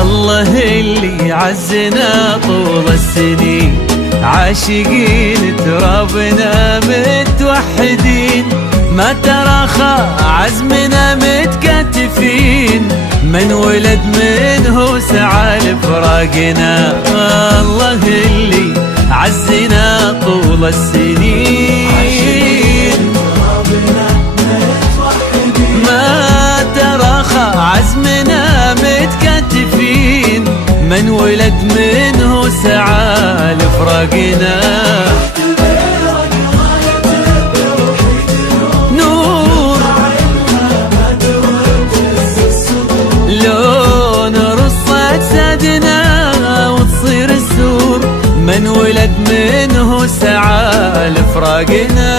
الله اللي عزنا طول السنين، عاشقين ترابنا متوحدين، ما تراخى عزمنا متكتفين، من ولد منه سعى لفراقنا. الله اللي عزنا طول السنين، ما تراخى عزمنا متكتفين، من ولد منه سعى لفراقنا. نور لو نرصد سادنا وتصير السور، من ولد منه سعى لفراقنا.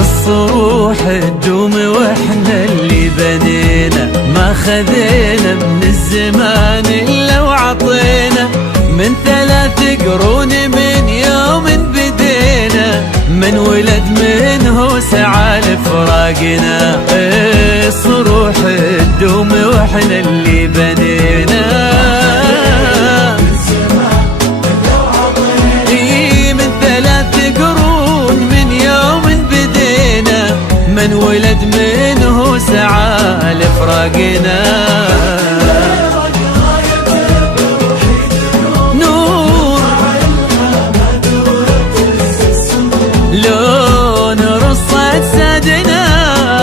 الصروح تدوم واحنا اللي بنينا، ما خذينا من الزمان الا وعطينا، من 3 قرون من يوم بدينا، من ولد منه سعى لفراقنا. الصروح تدوم واحنا اللي بنينا، من ولد منه سعى لفراقنا. نور لو نرصد سادنا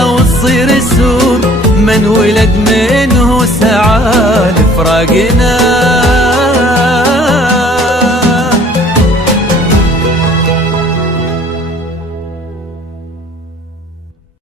وتصير السور، من ولد منه سعى لفراقنا.